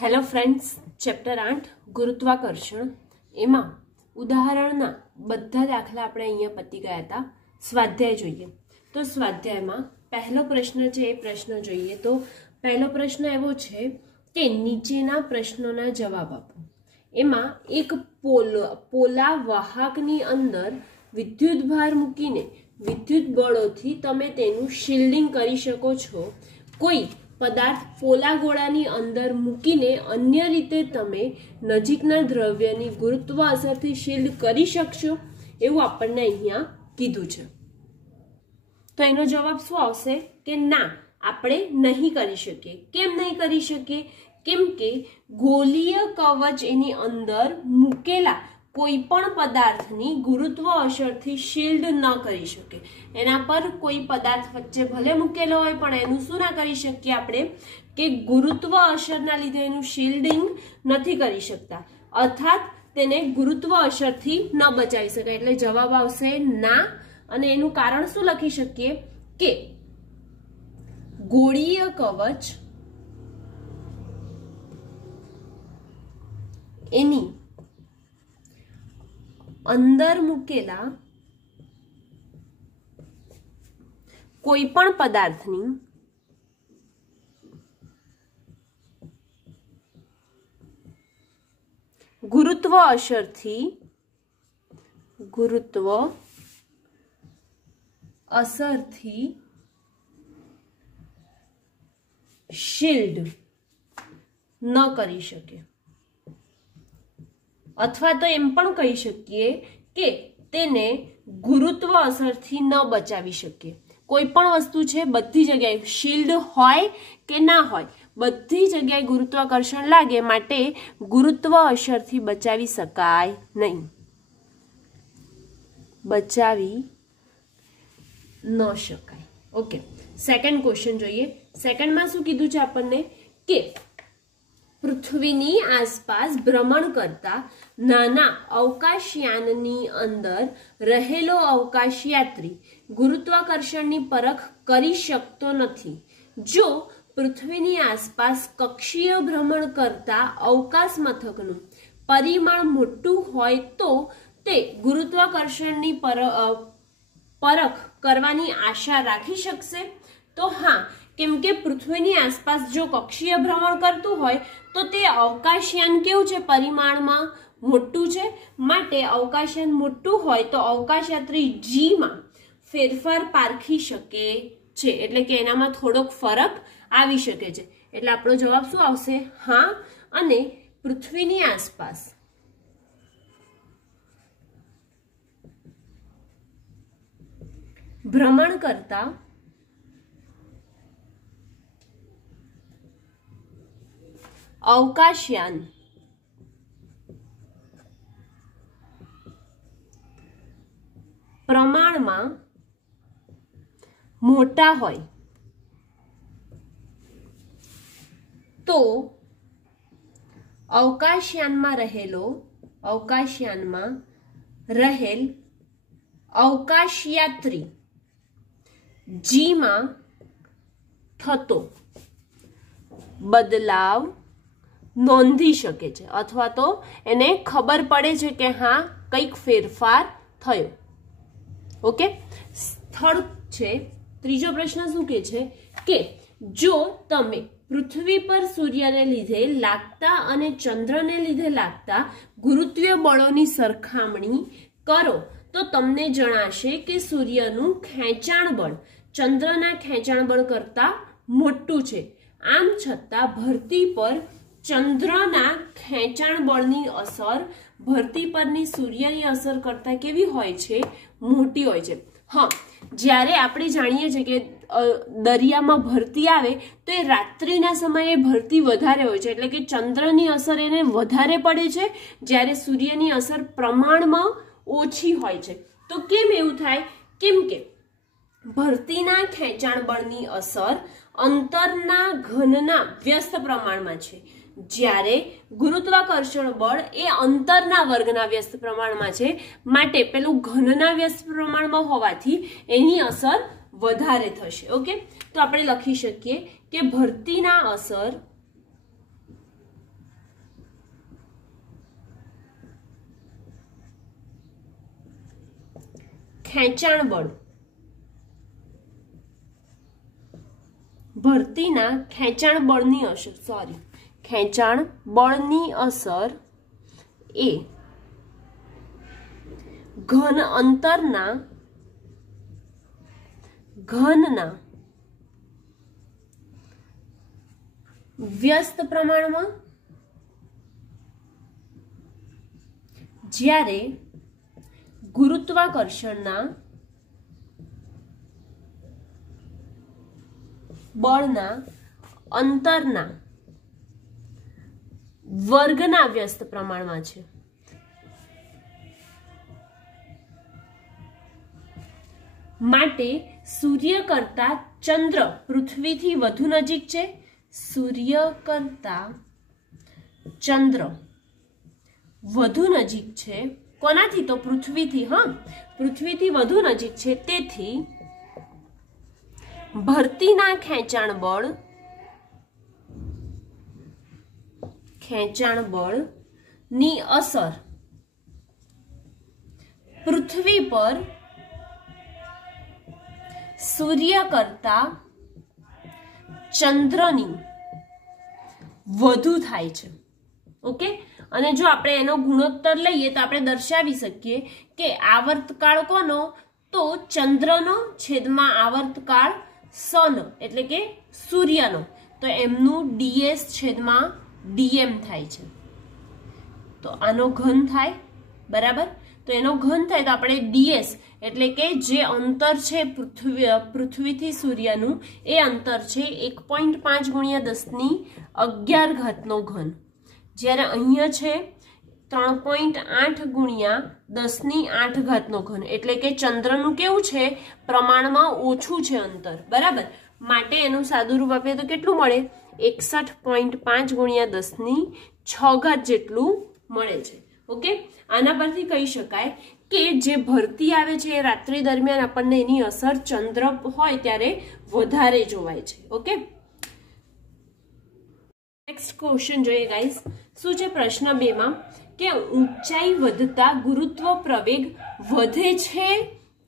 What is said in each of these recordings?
Hello friends, chapter 8 ગુરુત્વાકર્ષણ એમાં ઉદાહરણના બધા દાખલા આપણે અહીંયા પતી ગયા હતા. સ્વાધ્યાય જોઈએ તો સ્વાધ્યાયમાં પહેલો પ્રશ્ન છે એ પ્રશ્ન જોઈએ તો પહેલો પ્રશ્ન એવો છે કે નીચેના પ્રશ્નોના જવાબ આપો. એમાં એક પોલા વાહકની અંદર વિદ્યુત ભાર મૂકીને વિદ્યુત બળોથી તમે તેનું શિલ્ડિંગ કરી શકો છો. કોઈ પદાર્થ પોલા ગોળાની અંદર મૂકીને અન્ય રીતે તમે નજીકના દ્રવ્યની ગુરુત્વ અસરથી શિલ્ડ કરી શકશો એવું આપણને અહીંયા કીધું છે. તો એનો જવાબ શું આવશે કે ના, આપણે નહીં કરી શકીએ. કેમ નહીં કરી શકીએ? કેમ કે ગોલીય કવચ એની અંદર મૂકેલા કોઈ પણ પદાર્થની ગુરુત્વ અસરથી શિલ્ડ ન કરી શકે. એના પર કોઈ પદાર્થ વચ્ચે ભલે મૂકેલો હોય પણ એનું શું ના કરી શકીએ આપણે કે ગુરુત્વ અસરના લીધે એનું શિલ્ડિંગ નથી કરી શકતા, અર્થાત તેને ગુરુત્વ અસરથી ન બચાવી શકાય. એટલે જવાબ આવશે ના. અને એનું કારણ શું લખી શકીએ કે ગોળીય કવચ એની અંદર મૂકેલા કોઈ પણ પદાર્થની ગુરુત્વ અસરથી શિલ્ડ ન કરી શકે. અથવા તો એમ પણ કહી શકીએ કે તેને ગુરુત્વ અસરથી ન બચાવી શકીએ. કોઈ પણ વસ્તુ છે બધી જગ્યાએ શિલ્ડ હોય કે ના હોય બધી જગ્યાએ ગુરુત્વાકર્ષણ લાગે, માટે ગુરુત્વ અસરથી બચાવી શકાય નહીં, બચાવી ન શકાય. ઓકે, સેકન્ડ ક્વેશ્ચન જોઈએ. સેકન્ડમાં શું કીધું છે આપણને કે પૃથ્વીની આસપાસ ભ્રમણ કરતા નાના અવકાશયાનની અંદર રહેલો અવકાશયાત્રી ગુરુત્વાકર્ષણની પરખ કરી શકતો નથી. જો પૃથ્વીની આસપાસ કક્ષીય ભ્રમણ કરતા અવકાશ મથકનું પરિમાણ મોટું હોય તો તે ગુરુત્વાકર્ષણની પરખ કરવાની આશા રાખી શકશે? તો હા, કેમ કે પૃથ્વીની આસપાસ જો કક્ષીય ભ્રમણ કરતું હોય તો તે અવકાશયાન કેવું છે, પરિમાણમાં મોટું છે. માટે અવકાશયાન મોટું હોય તો અવકાશયાત્રી જીમાં ફેરફાર પારખી શકે છે, એટલે કે એનામાં થોડોક ફરક આવી શકે છે. એટલે આપણો જવાબ શું આવશે? હા. અને પૃથ્વીની આસપાસ ભ્રમણ કરતા અવકાશયાન પ્રમાણમાં મોટા હોય તો અવકાશયાનમાં રહેલ અવકાશયાત્રી જીમાં થતો બદલાવ નોંધી શકે છે, અથવા તો એને ખબર પડે છે કે હા કંઈક ફેરફાર થયો. ઓકે, થર્ડ છે. ત્રીજો પ્રશ્ન શું કહે છે કે જો તમે પૃથ્વી પર સૂર્યને લીધે લાગતા અને ચંદ્રને લીધે લાગતા ગુરુત્વીય બળોની સરખામણી કરો તો તમને જણાશે કે સૂર્યનું ખેંચાણ બળ ચંદ્રના ખેંચાણ બળ કરતા મોટું છે. આમ છતાં ધરતી પર ચંદ્રના ખેંચાણ બળની અસર ધરતી પરની સૂર્યની અસર કરતા કેવી હોય છે? મોટી હોય છે. હા, જ્યારે આપણે જાણીએ છીએ કે દરિયામાં ભરતી આવે તો એ રાત્રિના સમયે ભરતી વધારે હોય છે, એટલે કે ચંદ્રની અસર એને વધારે પડે છે, જ્યારે સૂર્યની અસર પ્રમાણમાં ઓછી હોય છે. તો કેમ એવું થાય? કેમ કે ભરતીના ખેંચાણ બળની અસર અંતરના ઘનના વ્યસ્ત પ્રમાણમાં છે, જ્યારે ગુરુત્વાકર્ષણ બળ એ અંતરના વર્ગના વ્યસ્ત પ્રમાણમાં છે. માટે પેલું ઘનના વ્યસ્ત પ્રમાણમાં હોવાથી એની અસર વધારે થશે. ઓકે, તો આપણે લખી શકીએ કે ભરતીના અસર ખેંચાણ બળ, ભરતીના ખેંચાણ બળની અસર ખેંચાણ બળની અસર એ ઘનના વ્યસ્ત પ્રમાણમાં, જ્યારે ગુરુત્વાકર્ષણના બળના અંતરના વર્ગના વ્યસ્ત પ્રમાણમાં છે. માટે સૂર્ય કરતા ચંદ્ર પૃથ્વીથી વધુ નજીક છે. સૂર્ય કરતા ચંદ્ર વધુ નજીક છે. કોનાથી? તો પૃથ્વીથી. પૃથ્વીથી વધુ નજીક છે. તેથી ભરતીના ખેંચાણ બળની અસર પૃથ્વી પર સૂર્ય કરતા ચંદ્રની વધુ થાય છે. ઓકે, અને જો આપણે એનો ગુણોત્તર લઈએ તો આપણે દર્શાવી શકીએ કે આવર્તકાળ કોનો? તો ચંદ્રનો છેદમાં આવર્તકાળ સન એટલે કે સૂર્યનો. તો એમનું ds છેદમાં dm થાય છે. તો આનો ઘન થાય, બરાબર. તો એનો ઘન થાય તો આપણે ds એટલે કે જે અંતર છે પૃથ્વીથી સૂર્યનું એ અંતર છે 1.5 × 10⁻11 ઘન. જ્યારે અહીંયા છે 3.8 × 10⁸ ઘન. એટલે કે ચંદ્રનું કેવું છે? પ્રમાણમાં ઓછું છે અંતર, બરાબર. માટે એનું સાદુરૂપ આપીએ તો કેટલું મળે? 61.5 × 10⁶ જેટલું મળે છે. ઓકે, આના પરથી કહી શકાય કે જે ભરતી આવે છે એ રાત્રિ દરમિયાન આપણને એની અસર ચંદ્ર હોય ત્યારે વધારે જોવાય છે. ઓકે, નેક્સ્ટ ક્વેશ્ચન જોઈએ ગાઈસ. શું છે પ્રશ્ન 2 માં કે ઊંચાઈ વધતા ગુરુત્વ પ્રવેગ વધે છે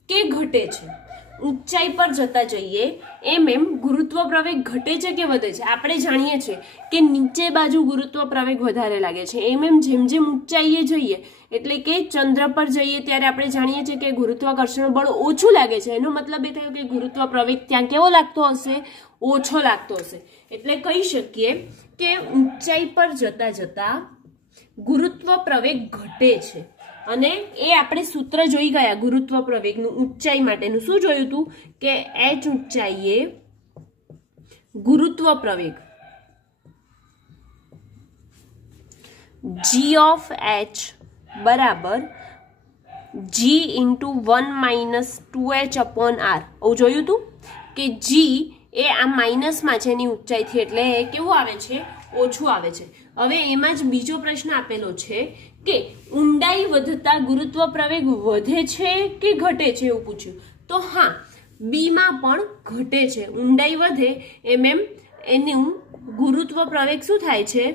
કે ઘટે છે? ઊંચાઈ પર જતા જઈએ એમ ગુરુત્વ પ્રવેગ ઘટે છે કે વધે છે? આપણે જાણીએ છીએ કે નીચે બાજુ ગુરુત્વ પ્રવેગ વધારે લાગે છે. એમ જેમ ઊંચાઈએ જઈએ એટલે કે ચંદ્ર પર જઈએ ત્યારે આપણે જાણીએ છીએ કે ગુરુત્વાકર્ષણ બળ ઓછું લાગે છે. એનો મતલબ એ થયો કે ગુરુત્વ પ્રવેગ ત્યાં કેવો લાગતો હશે? ઓછો લાગતો હશે. એટલે કહી શકીએ કે ઊંચાઈ પર જતા જતા ગુરુત્વ પ્રવેગ ઘટે છે. અને એ આપણે સૂત્ર જોઈ ગયા ગુરુત્વ પ્રવેગનું ઊંચાઈ માટેનું. શું જોયું હતું? કે h ઊંચાઈએ ગુરુત્વ પ્રવેગ g of h બરાબર g × 1 - 2h/r. આવું જોયું હતું કે g એ આ માઇનસમાં છે એની ઊંચાઈથી, એટલે એ કેવું આવે છે? ઓછું આવે છે. હવે એમાં જ બીજો પ્રશ્ન આપેલો છે કે ઊંડાઈ વધતા ગુરુત્વ પ્રવેગ વધે છે કે ઘટે છે એવું પૂછ્યું. તો હા, બી માં પણ ઘટે છે. ઊંડાઈ વધે એમ એનું ગુરુત્વ પ્રવેગ શું થાય છે?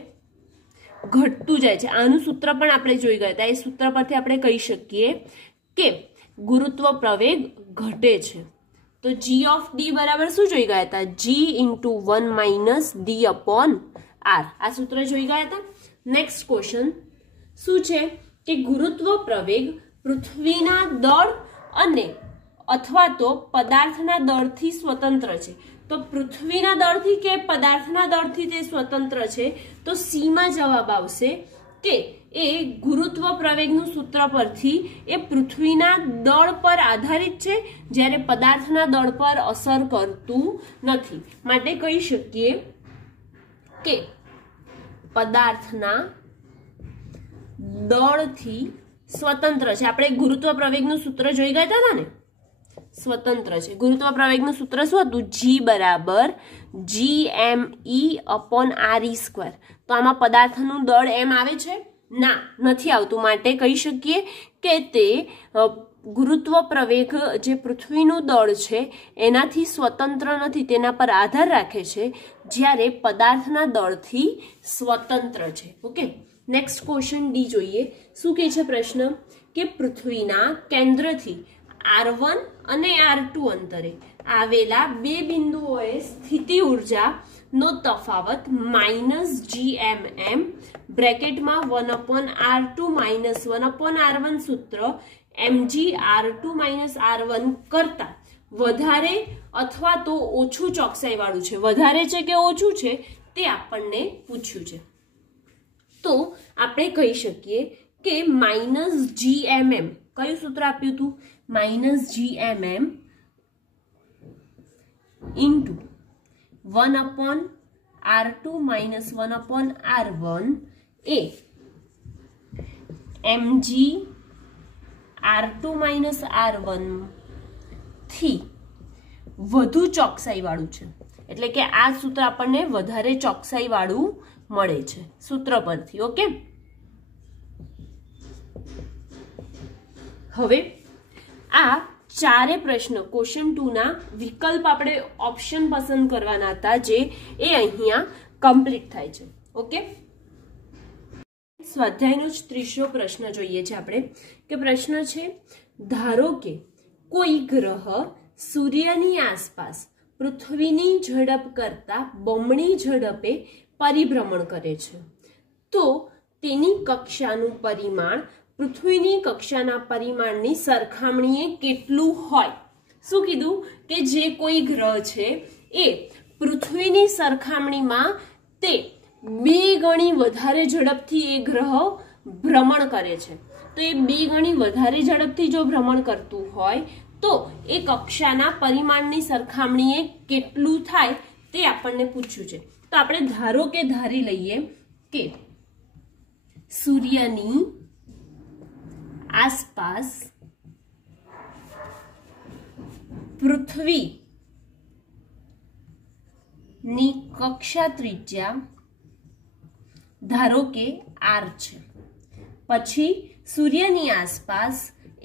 ઘટતું જાય છે. આનું સૂત્ર પણ આપણે જોઈ ગયા હતા. એ સૂત્ર પરથી આપણે કહી શકીએ કે ગુરુત્વ પ્રવેગ ઘટે છે. તો g of d બરાબર શું જોઈ ગયા હતા? g × 1 - d/r. આ સૂત્ર જોઈ ગયા હતા. નેક્સ્ટ ક્વેશ્ચન શું છે કે ગુરુત્વ પ્રવેગ પૃથ્વીના દળ અને અથવા તો પદાર્થના દળથી સ્વતંત્ર છે. તો પૃથ્વીના દળથી કે પદાર્થના દળથી તે સ્વતંત્ર છે? તો સી માં જવાબ આવશે કે એ ગુરુત્વ પ્રવેગનું સૂત્ર પરથી એ પૃથ્વીના દળ પર આધારિત છે, જ્યારે પદાર્થના દળ પર અસર કરતું નથી. માટે કહી શકીએ કે પદાર્થના દળથી સ્વતંત્ર છે. આપણે ગુરુત્વ પ્રવેગનું સૂત્ર જોઈ ગયા હતા ને? સ્વતંત્ર છે. ગુરુત્વ પ્રવેગનું સૂત્ર શું હતું? g બરાબર gme/re². તો આમાં પદાર્થનું દળ એમ આવે છે? ના, નથી આવતું. માટે કહી શકીએ કે તે ગુરુત્વ પ્રવેગ જે પૃથ્વીનું દળ છે એનાથી સ્વતંત્ર નથી, તેના પર આધાર રાખે છે, જ્યારે પદાર્થના દળથી સ્વતંત્ર છે. ઓકે, નેક્સ્ટ ક્વેશ્ચન ડી જોઈએ. શું કહે છે પ્રશ્ન કે પૃથ્વીના કેન્દ્રથી R1 અને R2 અંતરે આવેલા બે બિંદુઓએ સ્થિતિ ઉર્જા નો તફાવત -gmm બ્રેકેટમાં 1/r2 1/r1 સૂત્ર mg r2 r1 કરતા વધારે અથવા તો ઓછું ચોકસાઈ વાળું છે, વધારે છે કે ઓછું છે તે આપણને પૂછ્યું છે. તો આપણે કહી શકીએ કે -gmm કયું સૂત્ર આપ્યું હતું? -gmm ઇન્ટુ 1/r2 1/r1 એ mg r2 r1 થી વધુ ચોકસાઈ વાળું છે, એટલે કે આ સૂત્ર આપણને વધારે ચોકસાઈ વાળું મળે છે સૂત્ર પરથી. ઓકે, હવે આ ચારે પ્રશ્ન ક્વેશ્ચન 2 ના વિકલ્પ આપણે ઓપ્શન પસંદ કરવાના હતા, જે એ અહીંયા કમ્પ્લીટ થાય છે. ઓકે, સ્વાધ્યાયનો જ ત્રીજો પ્રશ્ન જોઈએ છે આપણે, કે પ્રશ્ન છે ધારો કે કોઈ ગ્રહ સૂર્યની આસપાસ પૃથ્વીની ઝડપ કરતા બમણી ઝડપે પરિભ્રમણ કરે છે, તો તેની કક્ષાનું પરિમાણ પૃથ્વીની કક્ષાના પરિમાણની સરખામણીએ કેટલું હોય? શું કીધું? કે જે કોઈ ગ્રહ છે એ પૃથ્વીની સરખામણીમાં તે 2 ગણી વધારે ઝડપથી એ ગ્રહ ભ્રમણ કરે છે. તો એ 2 ગણી વધારે ઝડપથી જો ભ્રમણ કરતું હોય તો એ કક્ષાના પરિમાણની સરખામણીએ કેટલું થાય તે આપણને પૂછ્યું છે. તો આપણે ધારો કે ધારી લઈએ કે સૂર્યની આસપાસ પૃથ્વીની કક્ષા ત્રિજ્યા ધારો કે r છે, પછી સૂર્યની આસપાસ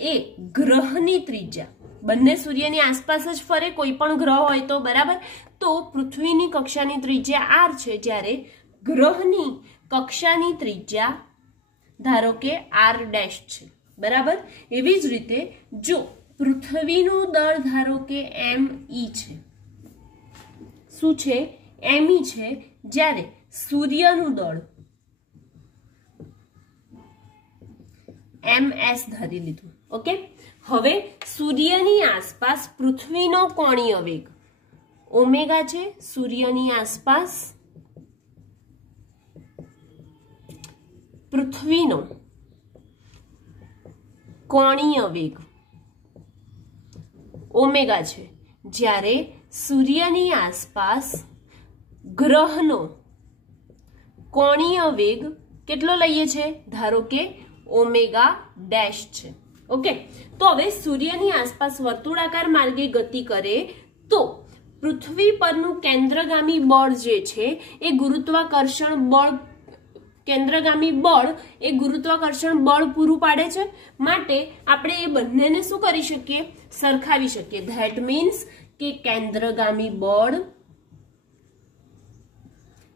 એ ગ્રહની ત્રિજ્યા, બંને સૂર્યની આસપાસ જ ફરે કોઈ પણ ગ્રહ હોય તો, બરાબર. તો પૃથ્વીની કક્ષાની ત્રિજ્યા r છે, જ્યારે ગ્રહની કક્ષાની ત્રિજ્યા ધારો કે r' છે, બરાબર. એવી જ રીતે જો પૃથ્વીનું દળ ધારો કે me છે, શું છે? me છે, જ્યારે સૂર્યનું દળ ms ધારી લીધું. ઓકે, હવે સૂર્યની આસપાસ પૃથ્વીનો કોણીય વેગ ઓમેગા છે, સૂર્યની આસપાસ પૃથ્વીનો કોણીય વેગ ઓમેગા છે, જ્યારે સૂર્યની આસપાસ ગ્રહનો કોણીય વેગ કેટલો લઈએ છે? ધારો કે ઓમેગા ડેશ છે. ઓકે, તો હવે સૂર્યની આસપાસ વર્તુળાકાર માર્ગે ગતિ કરે તો પૃથ્વી પરનું કેન્દ્રગામી બળ જે છે એ ગુરુત્વાકર્ષણ બળ, કેન્દ્રગામી બળ એ ગુરુત્વાકર્ષણ બળ પૂરું પાડે છે. માટે આપણે એ બંનેને શું કરી શકીએ? સરખાવી શકીએ. ધેટ મીન્સ કે કેન્દ્રગામી બળ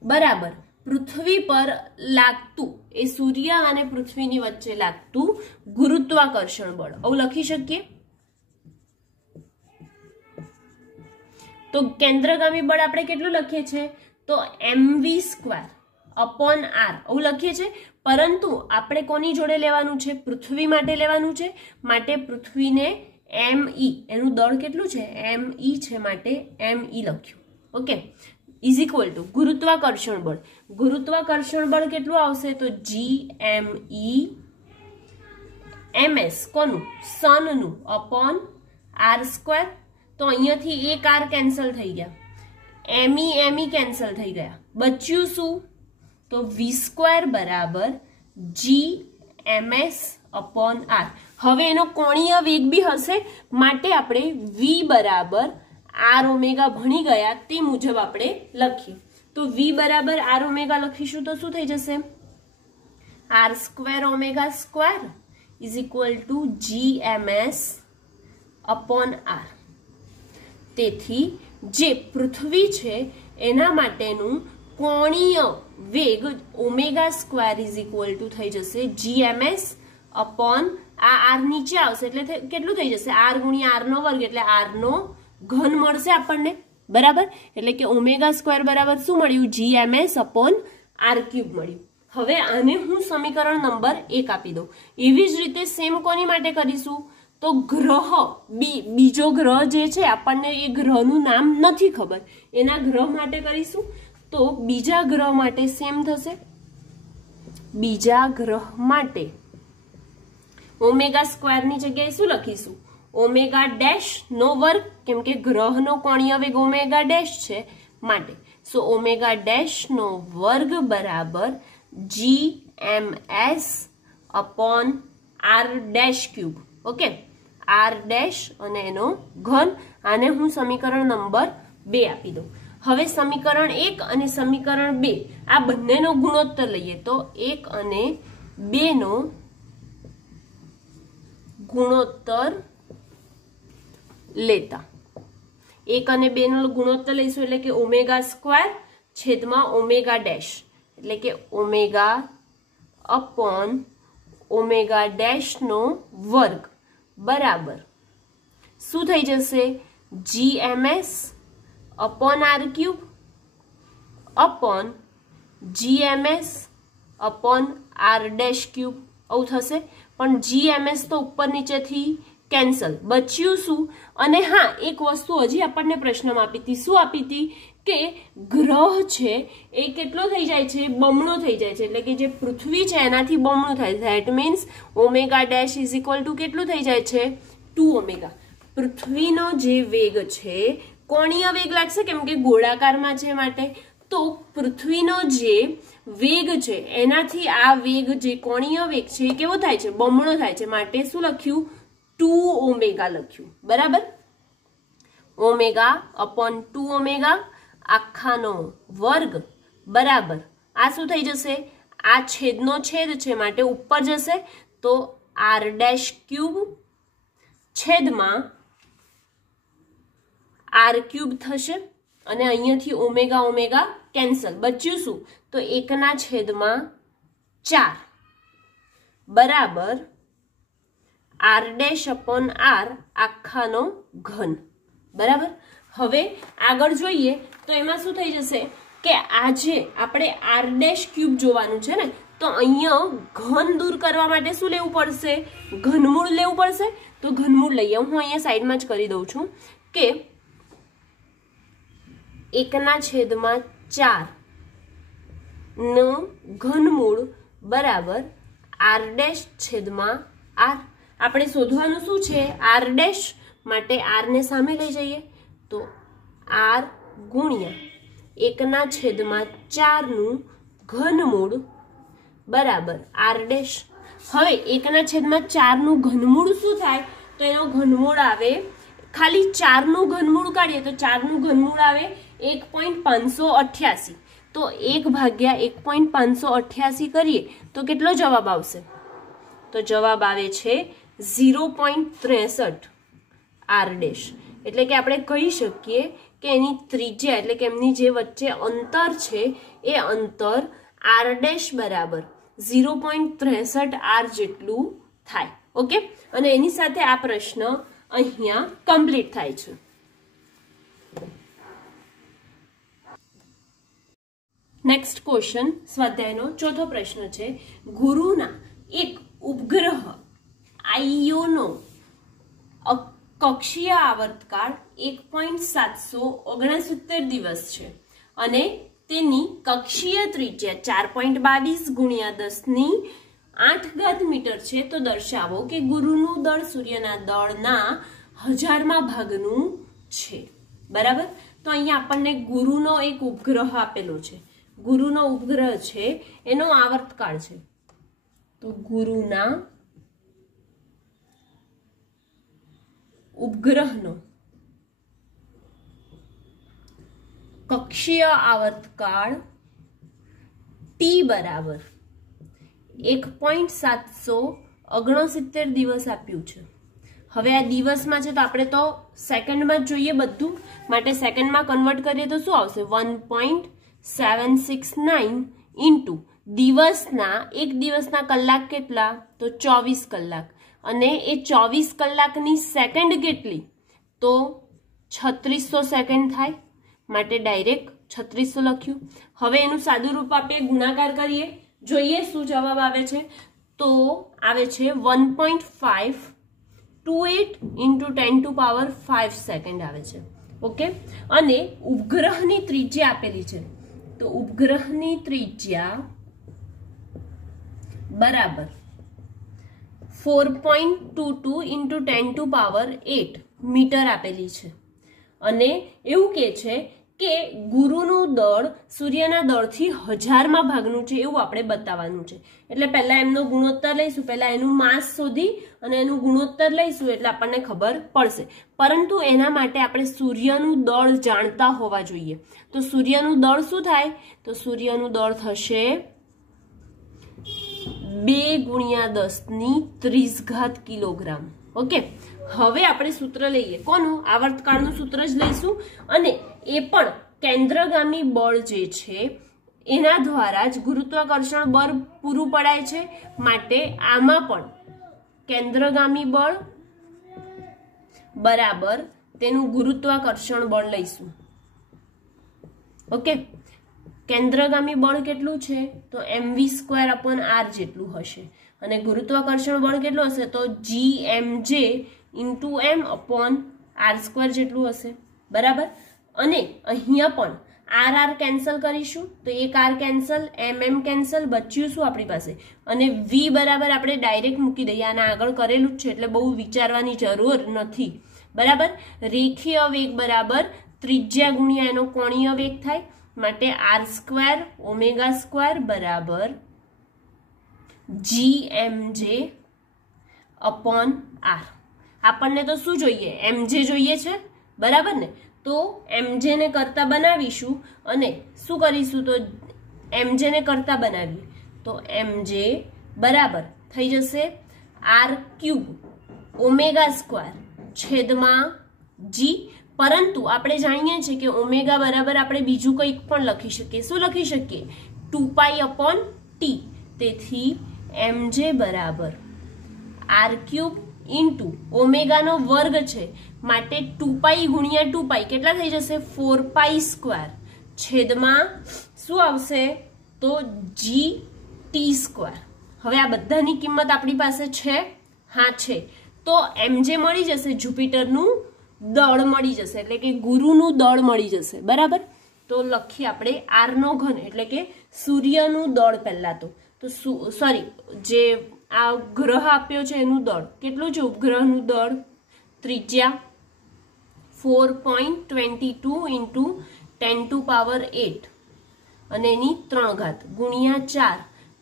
બરાબર પૃથ્વી પર લાગતું, એ સૂર્ય અને પૃથ્વીની વચ્ચે લાગતું ગુરુત્વાકર્ષણ બળ, આવું લખી શકીએ. તો કેન્દ્રગામી બળ આપણે કેટલું લખીએ છીએ? તો mv² અપોન r આવું લખીએ છીએ. પરંતુ આપણે કોની જોડે લેવાનું છે? પૃથ્વી માટે લેવાનું છે. માટે પૃથ્વીને me, એનું દળ કેટલું છે? me છે, માટે me લખ્યું. ઓકે, ઇઝ ઇક્વલ ટુ ગુરુત્વાકર્ષણ બળ. ગુરુત્વાકર્ષણ બળ કેટલું આવશે? તો gmes કોનું? સનનું અપોન r². તો અહીંયાથી એક r કેન્સલ થઈ ગયા, me કેન્સલ થઈ ગયા, બચ્યું શું? તો v² બરાબર gms અપોન r. હવે એનો કોણીય વેગ બી હશે, માટે આપણે v બરાબર r ઓમેગા ભણી ગયા તે મુજબ આપણે લખીએ. તો v બરાબર r ઓમેગા લખીશું તો શું થઈ જશે? r² omega square is equal to gms upon r. તેથી જે પૃથ્વી છે એના માટેનું કોણીય વેગ omega square is equal to થઈ જશે gms अपॉन आर नीचे आवशे એટલે કેટલું થઈ જશે r ગુણ્યા r નો વર્ગ એટલે r નો ઘન મળશે આપણને બરાબર એટલે કે ઓમેગા સ્ક્વેર બરાબર શું મળ્યું gms अपॉन r ક્યુબ મળ્યું। હવે આને હું સમીકરણ નંબર 1 આપી દઉં। એવી જ રીતે સેમ કોની માટે કરીશું તો ગ્રહ બીજો ગ્રહ જે છે આપણને એ ગ્રહનું નામ નથી ખબર એના ગ્રહ માટે કરીશું તો બીજા ગ્રહ માટે સેમ થશે। બીજા ગ્રહ માટે ओमेगा स्क्वेर ની જગ્યાએ શું લખીશું ओमेगा डैश નો વર્ગ કેમ કે ગ્રહનો કોણીય વેગ ओमेगा डैश છે માટે સો ओमेगा डैश નો વર્ગ બરાબર gms upon r dash cube okay r dash અને એનો ઘન આને હું સમીકરણ નંબર 2 આપી દઉં। હવે સમીકરણ 1 અને સમીકરણ 2 આ બંનેનો ગુણોત્તર લઈએ તો 1 અને 2 નો गुणोत्तर लेता 1 અને 2 નો ગુણોત્તર લઈશું એટલે કે ઓમેગા સ્ક્વેર છેદમાં ઓમેગા ડેશ એટલે કે ઓમેગા अपॉन ઓમેગા ડેશ નો વર્ગ બરાબર શું થઈ જશે gms upon r cube upon gms upon r dash cube આવું થશે પણ gms તો ઉપર નીચેથી કેન્સલ બચ્યું શું અને હા એક વસ્તુ હજી આપણને પ્રશ્નમાં આપી હતી શું આપી હતી કે ગ્રહ છે એ કેટલો થઈ જાય છે બમણો થઈ જાય છે એટલે કે જે પૃથ્વી છે એનાથી બમણું થાય છે that means omega dash is equal to કેટલું થઈ જાય છે 2 ઓમેગા। પૃથ્વીનો જે વેગ છે કોણીય વેગ લાગશે કેમ કે ગોળાકારમાં છે માટે તો પૃથ્વીનો જે વેગ છે એનાથી આ વેગ જે કોણીય વેગ છે કેવો થાય છે બમણો થાય છે માટે શું લખ્યું 2 ઓમેગા લખ્યું બરાબર ઓમેગા अपॉन 2 ઓમેગા આખાનો વર્ગ બરાબર આ શું થઈ જશે આ છેદનો છેદ છે માટે ઉપર જશે તો r ડેશ ક્યુબ છેદમાં r ક્યુબ થશે અને અહીંયાથી ઓમેગા ઓમેગા કેન્સલ બચ્યું શું તો 1/4 બરાબર r ડેશ अपॉन r આખાનો ઘન બરાબર। હવે આગળ જોઈએ તો એમાં શું થઈ જશે કે આજે આપણે r ડેશ ક્યુબ જોવાનું છે ને તો અહીંયા ઘન દૂર કરવા માટે શું લેવું પડશે ઘનમૂળ લેવું પડશે તો ઘનમૂળ લઈએ હું અહીંયા સાઈડમાં જ કરી દઉં છું કે 1/4 નો ઘનમૂળ બરાબર r ડેશ છેદમાં r આપણે શોધવાનું શું છે r ડેશ માટે r ને સામે લઈ જઈએ તો r ગુણ્યા 1/4 નું ઘનમૂળ બરાબર r ડેશ। હવે 1/4 નું ઘનમૂળ શું થાય તો એનો ઘનમૂળ આવે ખાલી 4 નું ઘનમૂળ કાઢીએ તો 4 નું ઘનમૂળ આવે 1.588 तो 1/1.588 करिए तो केटलो जवाब आवशे तो जवाब आवे छे 0.63 r डैश એટલે કે આપણે કહી શકીએ કે એની ત્રિજ્યા એટલે કે એમની જે વચ્ચે અંતર છે એ અંતર r ડેશ બરાબર 0.63 r જેટલું થાય ઓકે અને એની સાથે આ પ્રશ્ન અહીંયા કમ્પ્લીટ થાય છે। नेक्स्ट क्वेश्चन स्वाध्यायનો ચોથો પ્રશ્ન છે ગુરુના એક ઉપગ્રહ આઈઓનો કક્ષીય આવર્તકાળ 1.769 દિવસ છે અને તેની કક્ષીય ત્રિજ્યા 4.22 ગુણ્યા 10⁸ મીટર છે તો દર્શાવો કે ગુરુનું દળ સૂર્યના દળના 1000માં ભાગનું છે બરાબર। તો અહીંયા આપણને ગુરુનો એક ઉપગ્રહ આપેલો છે गुरुनो उपग्रह छे एनो आवर्तकाल छे तो गुरुना उपग्रहनो कक्षीय आवर्तकाल टी बराबर 1.769 दिवस आप्યું છે। હવે આ દિવસમાં છે તો આપણે તો સેકન્ડમાં જોઈએ બધું માટે સેકન્ડમાં કન્વર્ટ કરીએ તો શું આવશે 1.769 into દિવસના એક દિવસના કલાક કેટલા? તો 24 કલાક. અને એ 24 કલાકની સેકન્ડ કેટલી? તો 3600 સેકન્ડ થાય, માટે ડાયરેક્ટ 3600 લખ્યું. હવે એનું સાદું રૂપ આપીએ, ગુણાકાર કરીએ, જોઈએ શું જવાબ આવે છે. તો આવે છે 1.528 into 10⁵ સેકન્ડ આવે છે. ઓકે. અને ઉપગ્રહની ત્રિજ્યા આપેલી છે, તો ઉપગ્રહની ત્રિજ્યા બરાબર 4.22 into 10⁸ મીટર આપેલી છે. અને એવું કે છે કે ગુરુનું દળ સૂર્યના દળથી 1000માં ભાગનું છે એવું આપણે બતાવવાનું છે. એટલે પહેલા એમનો ગુણોત્તર લઈશું, પહેલા એનું માસ શોધી અને એનું ગુણોત્તર લઈશું એટલે આપણને ખબર પડશે. પરંતુ એના માટે આપણે સૂર્યનું દળ જાણતા હોવા જોઈએ. તો સૂર્યનું દળ શું થાય? તો સૂર્યનું દળ થશે 2 × 10⁻30 કિલોગ્રામ. ઓકે. હવે આપણે સૂત્ર લઈએ, કોનું? આવર્તકાળનું સૂત્ર જ લઈશું. અને એ પણ કેન્દ્રગામી બળ જે છે એના દ્વારા જ ગુરુત્વાકર્ષણ બળ પૂરું પડાય છે. માટે આમાં પણ કેન્દ્રગામી બળ બરાબર તેનું ગુરુત્વાકર્ષણ બળ લઈશું. ઓકે. કેન્દ્રગામી બળ કેટલું છે? તો mv²/r જેટલું હશે. અને ગુરુત્વાકર્ષણ બળ કેટલું હશે? તો gmj × m/r² જેટલું હશે. બરાબર. અને અહીંયા પણ આર કેન્સલ કરીશું, તો એક આર કેન્સલ, mm કેન્સલ, બચ્યું શું આપણી પાસે? અને v બરાબર આપણે ડાયરેક્ટ મૂકી દઈએ, આના આગળ કરેલું જ છે એટલે બહુ વિચારવાની જરૂર નથી. બરાબર. રેખીય વેગ બરાબર ત્રિજ્યા ગુણ્યા એનો કોણીય વેગ થાય, માટે r²ω² બરાબર gmj/r. આપણને તો શું જોઈએ? mj જોઈએ છે. બરાબર ને? તો mj ને કરતા બનાવીશું અને શું કરીશું? તો mj ને કરતા બનાવીએ તો mj બરાબર થઈ જશે r³ ω² પરંતુ આપણે જાણીએ છીએ કે ઓમેગા બરાબર આપણે બીજું કંઈક પણ લખી શકીએ. શું લખી શકીએ? 2π/t. તેથી mj બરાબર r³ × ઓમેગાનો વર્ગ છે, માટે 2π × 2π કેટલા થઈ જશે? 4π² છેદમાં શું આવશે? તો gt². હવે આ બધાની કિંમત આપણી પાસે છે? હા છે. તો mj મળી જશે, જુપિટરનું દળ મળી જશે, એટલે કે ગુરુનું દળ મળી જશે. બરાબર. તો લખીએ આપણે r3 એટલે કે સૂર્યનું દળ. પહેલા તો સોરી, જે આ ગ્રહ આપ્યો છે એનું દળ કેટલું છે? ઉપગ્રહનું દળ ત્રિજ્યા 4.22 × 10⁸ અને એની 3 ઘાત ગુણ્યા 4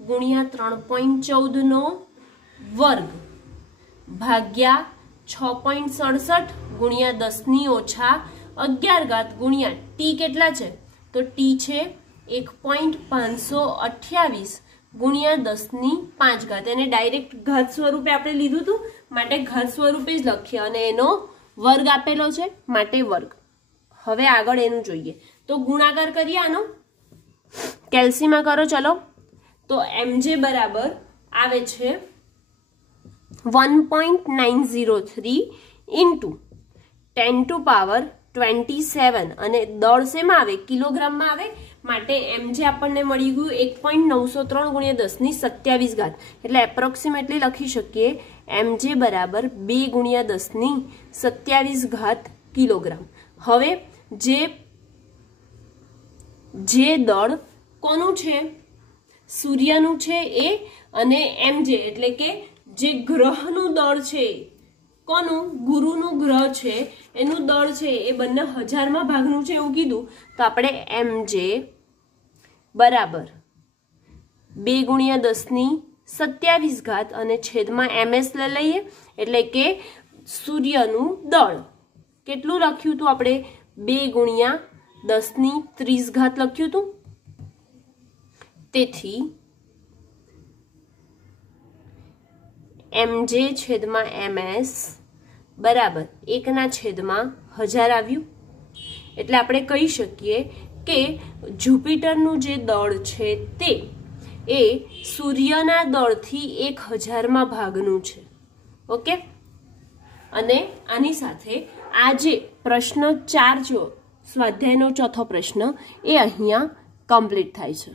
ગુણ્યા 3.14 ભાગ્યા 6.67 ગુણ્યા 10⁻11 ગુણ્યા ટી કેટલા છે? તો ટી છે 1.528 ગુણ્યા 10⁵. એને ડાયરેક્ટ ઘાત સ્વરૂપે આપણે લીધું હતું, માટે ઘાત સ્વરૂપે જ લખીએ. અને એનો વર્ગ આપેલો છે, માટે વર્ગ. હવે આગળ એનું જોઈએ, તો ગુણાકાર કરીએ આનો. કેલ્સીમાં કરો ચલો. તો mj બરાબર આવે છે 1.903 × 10⁻27 અને દળ શેમાં આવે? કિલોગ્રામમાં આવે. માટે mj આપણને મળી ગયું 1.903 × 10⁻27. એટલે એપ્રોક્સિમેટલી લખી શકીએ mj બરાબર 2 × 10⁻27 કિલોગ્રામ. હવે જે દળ કોનું છે? સૂર્યનું છે એ. અને mj એટલે કે જે ગ્રહનું દળ છે, કોનું? ગુરુનું ગ્રહ છે એનું દળ છે એ બંને 1000માં ભાગનું છે એવું કીધું. તો આપણે mj બરાબર 2 × 10⁻27 અને છેદમાં ms લઈએ, એટલે કે સૂર્યનું દળ કેટલું લખ્યું હતું આપણે? 2 × 10⁻30 લખ્યું હતું. તેથી mj છેદમાં ms બરાબર 1/1000 આવ્યું. એટલે આપણે કહી શકીએ કે જુપિટરનું જે દળ છે તે એ સૂર્યના દળથી 1000માં ભાગનું છે. ઓકે, અને આની સાથે આ જે પ્રશ્ન 4 જો સ્વાધ્યાયનો ચોથો પ્રશ્ન એ અહીંયા કમ્પ્લીટ થાય છે.